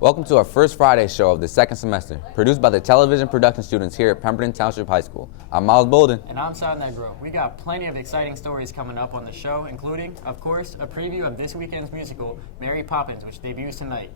Welcome to our first Friday show of the second semester, produced by the television production students here at Pemberton Township High School. I'm Miles Bolden. And I'm Sal Negro. We got plenty of exciting stories coming up on the show, including, of course, a preview of this weekend's musical, Mary Poppins, which debuts tonight.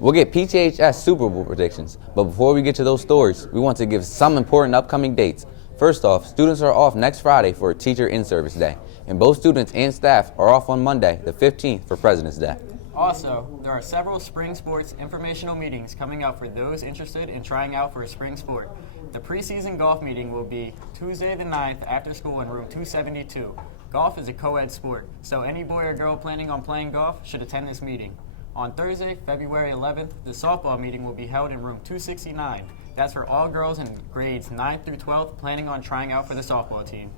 We'll get PTHS Super Bowl predictions, but before we get to those stories, we want to give some important upcoming dates. First off, students are off next Friday for a Teacher In-Service Day, and both students and staff are off on Monday, the 15th, for President's Day. Also, there are several spring sports informational meetings coming up for those interested in trying out for a spring sport. The preseason golf meeting will be Tuesday the 9th after school in room 272. Golf is a co-ed sport, so any boy or girl planning on playing golf should attend this meeting. On Thursday, February 11th, the softball meeting will be held in room 269. That's for all girls in grades 9th through 12th planning on trying out for the softball team.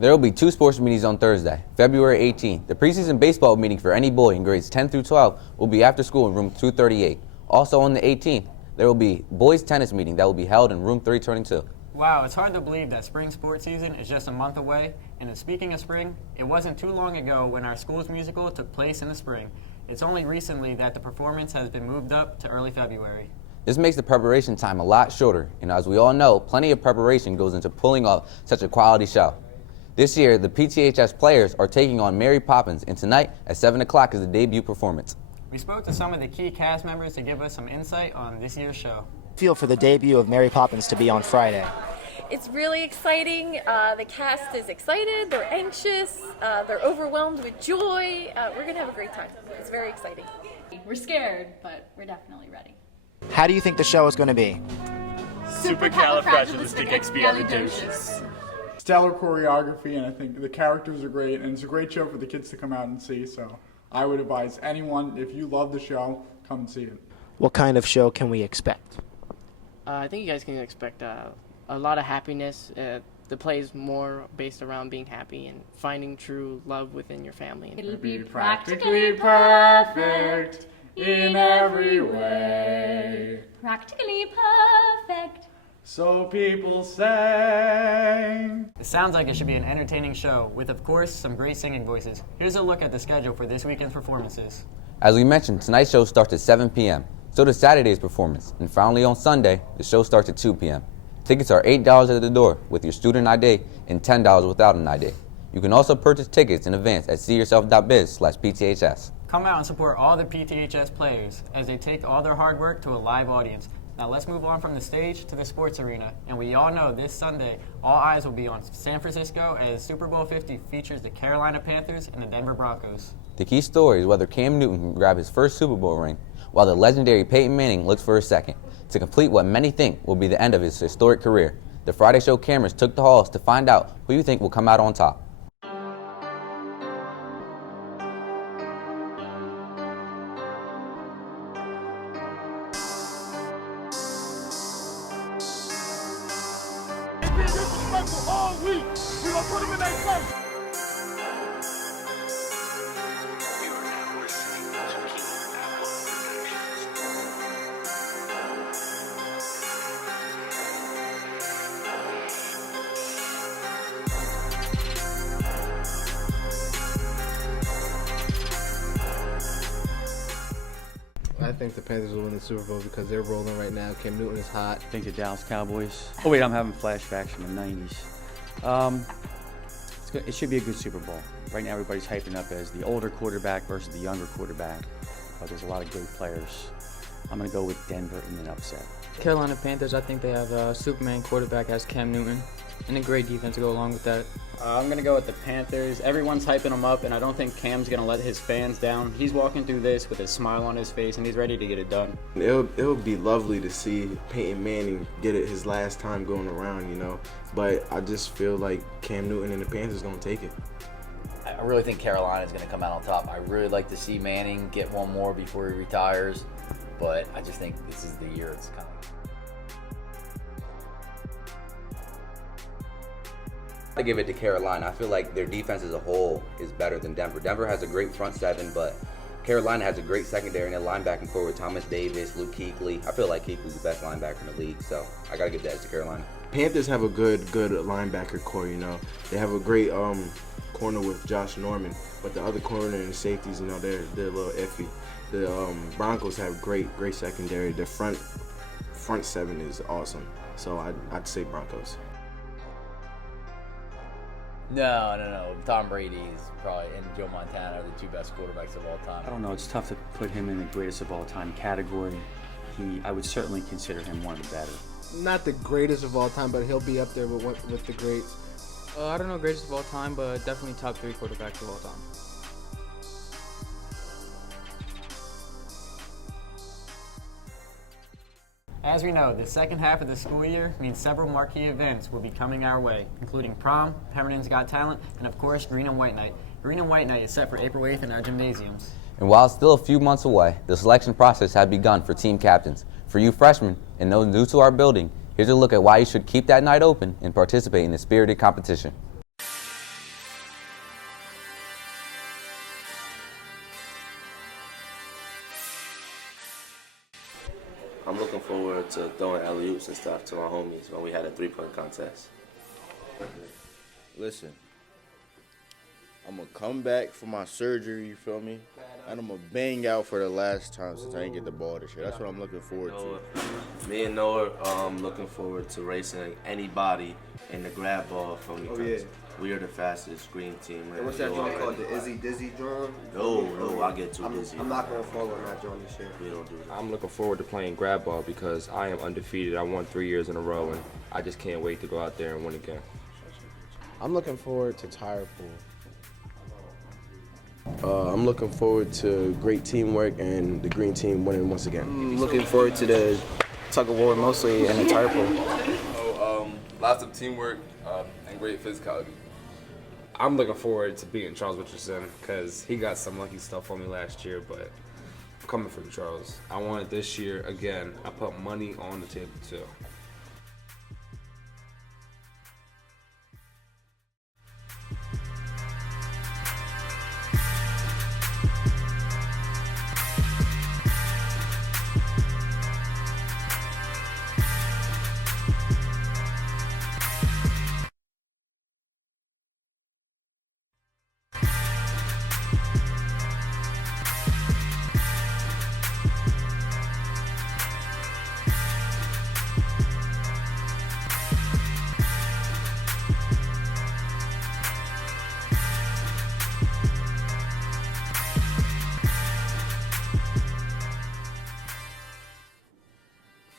There will be two sports meetings on Thursday, February 18th. The preseason baseball meeting for any boy in grades 10 through 12 will be after school in room 238. Also on the 18th, there will be boys tennis meeting that will be held in room 322. Wow, it's hard to believe that spring sports season is just a month away. And speaking of spring, it wasn't too long ago when our school's musical took place in the spring. It's only recently that the performance has been moved up to early February. This makes the preparation time a lot shorter, and as we all know, plenty of preparation goes into pulling off such a quality show. This year, the PTHS players are taking on Mary Poppins, and tonight at 7 o'clock is the debut performance. We spoke to some of the key cast members to give us some insight on this year's show. Feel for the debut of Mary Poppins to be on Friday. It's really exciting. The cast is excited, they're anxious, they're overwhelmed with joy. We're going to have a great time. It's very exciting. We're scared, but we're definitely ready. How do you think the show is going to be? Supercalifragilisticexpialidocious. Stellar choreography, and I think the characters are great, and it's a great show for the kids to come out and see, so I would advise anyone, if you love the show, come and see it. What kind of show can we expect? I think you guys can expect a lot of happiness. The play is more based around being happy and finding true love within your family. It'll be practically perfect in every way. Practically perfect. So people say. It sounds like it should be an entertaining show with, of course, some great singing voices. Here's a look at the schedule for this weekend's performances. As we mentioned, tonight's show starts at 7 p.m. So does Saturday's performance, and finally on Sunday, the show starts at 2 p.m. Tickets are $8 at the door with your student ID and $10 without an ID. You can also purchase tickets in advance at seeyourself.biz/PTHS. Come out and support all the PTHS players as they take all their hard work to a live audience. Now let's move on from the stage to the sports arena. And we all know this Sunday, all eyes will be on San Francisco as Super Bowl 50 features the Carolina Panthers and the Denver Broncos. The key story is whether Cam Newton can grab his first Super Bowl ring, while the legendary Peyton Manning looks for a second, to complete what many think will be the end of his historic career. The Friday Show cameras took the halls to find out who you think will come out on top. All week, we gonna put them in their place. I think the Panthers will win the Super Bowl because they're rolling right now. Cam Newton is hot. I think the Dallas Cowboys. Oh wait, I'm having flashbacks from the 90s. It should be a good Super Bowl. Right now everybody's hyping up as the older quarterback versus the younger quarterback. But there's a lot of great players. I'm going to go with Denver in an upset. Carolina Panthers, I think they have a Superman quarterback as Cam Newton and a great defense to go along with that. I'm going to go with the Panthers. Everyone's hyping him up, and I don't think Cam's going to let his fans down. He's walking through this with a smile on his face, and he's ready to get it done. It'll be lovely to see Peyton Manning get it his last time going around, But I just feel like Cam Newton and the Panthers going to take it. I really think Carolina is going to come out on top. I really like to see Manning get one more before he retires, but I just think this is the year it's coming. I give it to Carolina. I feel like their defense as a whole is better than Denver. Denver has a great front seven, but Carolina has a great secondary and their linebacking core with Thomas Davis, Luke Kuechly. I feel like Kuechly's the best linebacker in the league, so I got to give that to Carolina. Panthers have a good linebacker core, They have a great corner with Josh Norman, but the other corner and the safeties, they're a little iffy. The Broncos have great secondary. The front seven is awesome. So I'd say Broncos. No. Tom Brady is probably and Joe Montana are the two best quarterbacks of all time. I don't know. It's tough to put him in the greatest of all time category. I would certainly consider him one of the better. Not the greatest of all time, but he'll be up there with the greats. I don't know greatest of all time, but definitely top 3 quarterbacks of all time. As we know, the second half of the school year means several marquee events will be coming our way, including prom, Pemberton's Got Talent, and of course, Green and White Night. Green and White Night is set for April 8th in our gymnasiums. And while it's still a few months away, the selection process has begun for team captains. For you freshmen and those new to our building, here's a look at why you should keep that night open and participate in the spirited competition. I'm looking forward to throwing alley-oops and stuff to my homies when we had a 3-point contest. Listen, I'm going to come back for my surgery, you feel me? And I'm going to bang out for the last time since I didn't get the ball this year. That's what I'm looking forward to. Me and Noah looking forward to racing anybody in the grab ball from because we are the fastest green team. And what's that joint called? The Izzy Dizzy drum? No, I get too dizzy. I'm not going to fall on that joint this year. We don't do that. I'm looking forward to playing grab ball because I am undefeated. I won 3 years in a row, and I just can't wait to go out there and win again. I'm looking forward to tire pool. I'm looking forward to great teamwork and the green team winning once again. I'm looking forward to the tug of war mostly and the tire pool. Lots of teamwork and great physicality. I'm looking forward to beating Charles Richardson because he got some lucky stuff on me last year, but I'm coming for Charles. I want it this year again. I put money on the table too.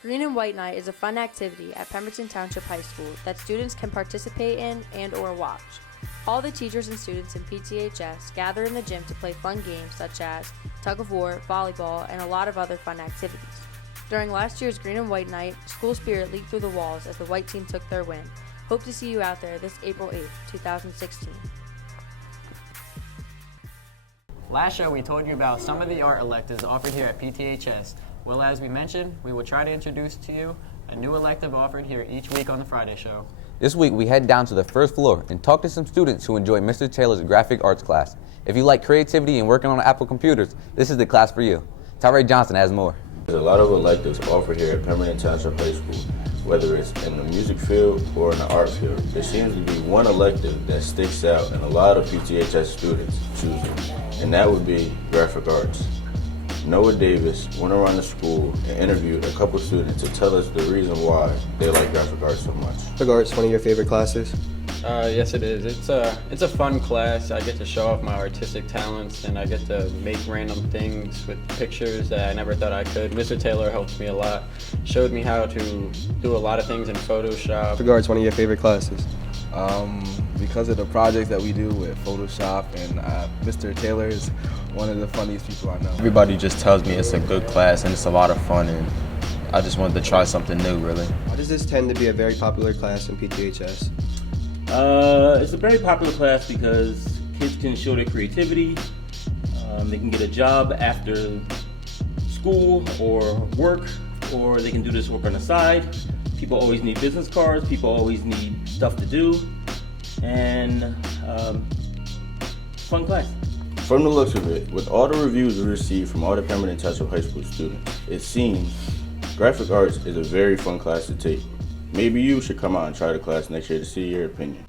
Green and White Night is a fun activity at Pemberton Township High School that students can participate in and or watch. All the teachers and students in PTHS gather in the gym to play fun games such as tug of war, volleyball, and a lot of other fun activities. During last year's Green and White Night, school spirit leaked through the walls as the white team took their win. Hope to see you out there this April 8th, 2016. Last show we told you about some of the art electives offered here at PTHS. Well, as we mentioned, we will try to introduce to you a new elective offered here each week on the Friday show. This week we head down to the first floor and talk to some students who enjoy Mr. Taylor's graphic arts class. If you like creativity and working on Apple computers, this is the class for you. Tyree Johnson has more. There's a lot of electives offered here at Pemberton Township High School, whether it's in the music field or in the art field. There seems to be one elective that sticks out and a lot of PTHS students choose it, and that would be graphic arts. Noah Davis went around the school and interviewed a couple students to tell us the reason why they like graphic arts so much. Graphic arts, one of your favorite classes? Yes, it is. It's a fun class. I get to show off my artistic talents, and I get to make random things with pictures that I never thought I could. Mr. Taylor helped me a lot, showed me how to do a lot of things in Photoshop. Graphic arts, one of your favorite classes? Because of the projects that we do with Photoshop, and Mr. Taylor is one of the funniest people I know. Everybody just tells me it's a good class and it's a lot of fun, and I just wanted to try something new, really. Why does this tend to be a very popular class in PTHS? It's a very popular class because kids can show their creativity. They can get a job after school or work, or they can do this work on the side. People always need business cards. People always need stuff to do, and fun class. From the looks of it, with all the reviews we received from all the Pemberton Township High School students, it seems graphic arts is a very fun class to take. Maybe you should come out and try the class next year to see your opinion.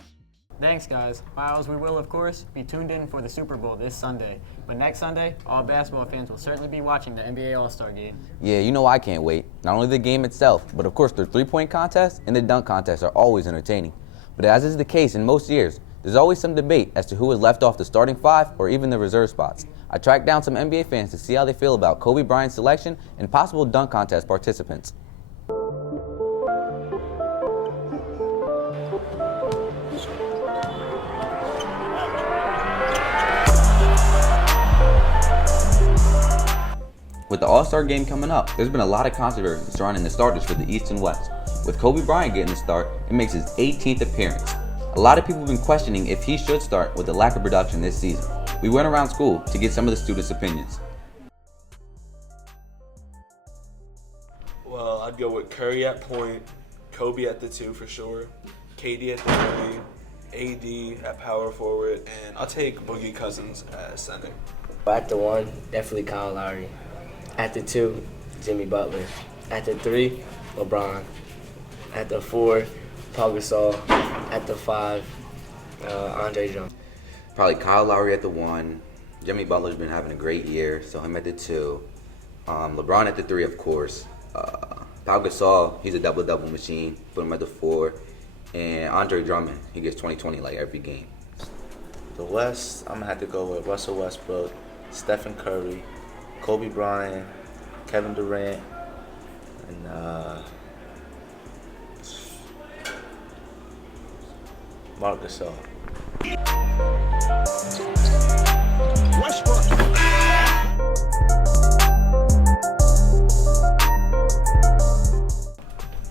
Thanks, guys. Miles, we will, of course, be tuned in for the Super Bowl this Sunday. But next Sunday, all basketball fans will certainly be watching the NBA All-Star Game. Yeah, you know I can't wait. Not only the game itself, but of course their three-point contest and the dunk contest are always entertaining. But as is the case in most years, there's always some debate as to who was left off the starting five or even the reserve spots. I tracked down some NBA fans to see how they feel about Kobe Bryant's selection and possible dunk contest participants. With the All-Star game coming up, there's been a lot of controversy surrounding the starters for the East and West. With Kobe Bryant getting the start, it makes his 18th appearance. A lot of people have been questioning if he should start with the lack of production this season. We went around school to get some of the students' opinions. Well, I'd go with Curry at point, Kobe at the 2 for sure, KD at the 3, AD at power forward, and I'll take Boogie Cousins as center. At the 1, definitely Kyle Lowry. At the 2, Jimmy Butler. At the 3, LeBron. At the 4, Paul Gasol. At the 5, Andre Johnson. Probably Kyle Lowry at the 1. Jimmy Butler's been having a great year, so him at the 2. LeBron at the 3, of course. Paul Gasol, he's a double-double machine. Put him at the 4. And Andre Drummond, he gets 20-20 like every game. The West, I'm going to have to go with Russell Westbrook, Stephen Curry, Kobe Bryant, Kevin Durant, and Marc Gasol.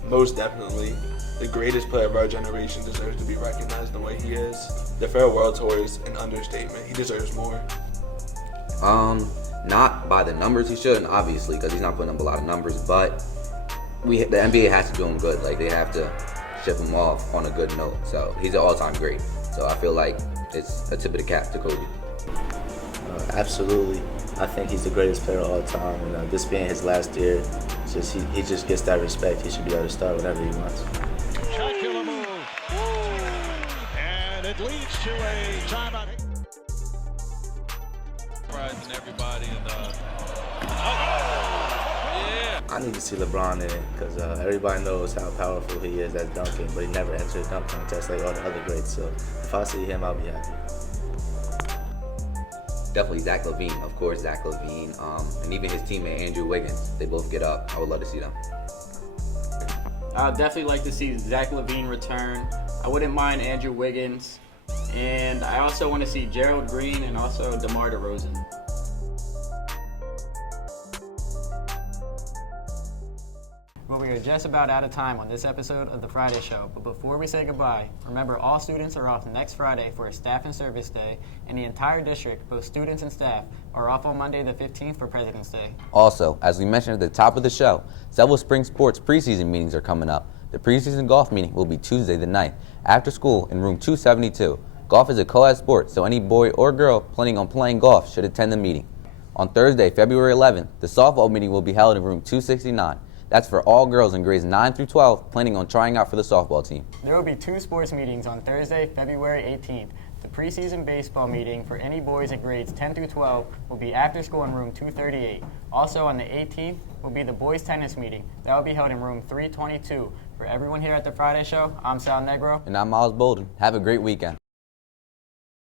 Most definitely. The greatest player of our generation deserves to be recognized the way he is. The farewell tour is an understatement. He deserves more. Not by the numbers he shouldn't, obviously, because he's not putting up a lot of numbers, but the NBA has to do him good. Like, they have to ship him off on a good note. So he's an all-time great. So I feel like it's a tip of the cap to Kobe. Absolutely. I think he's the greatest player of all time. And this being his last year, he just gets that respect. He should be able to start whatever he wants. Spectacular move. And it leads to a timeout. Surprising everybody. I need to see LeBron in it because everybody knows how powerful he is at dunking, but he never entered a dunk contest like all the other greats. So if I see him, I'll be happy. Definitely Zach LaVine, of course, Zach LaVine, and even his teammate Andrew Wiggins. They both get up. I would love to see them. I'd definitely like to see Zach LaVine return. I wouldn't mind Andrew Wiggins. And I also want to see Gerald Green and also DeMar DeRozan. Well, we are just about out of time on this episode of The Friday Show, but before we say goodbye, remember all students are off next Friday for a Staff and Service Day, and the entire district, both students and staff, are off on Monday the 15th for President's Day. Also, as we mentioned at the top of the show, several spring sports preseason meetings are coming up. The preseason golf meeting will be Tuesday the 9th, after school in room 272. Golf is a co-ed sport, so any boy or girl planning on playing golf should attend the meeting. On Thursday, February 11th, the softball meeting will be held in room 269. That's for all girls in grades 9 through 12 planning on trying out for the softball team. There will be 2 sports meetings on Thursday, February 18th. The preseason baseball meeting for any boys in grades 10 through 12 will be after school in room 238. Also on the 18th will be the boys tennis meeting. That will be held in room 322. For everyone here at The Friday Show, I'm Sal Negro. And I'm Miles Bolden. Have a great weekend.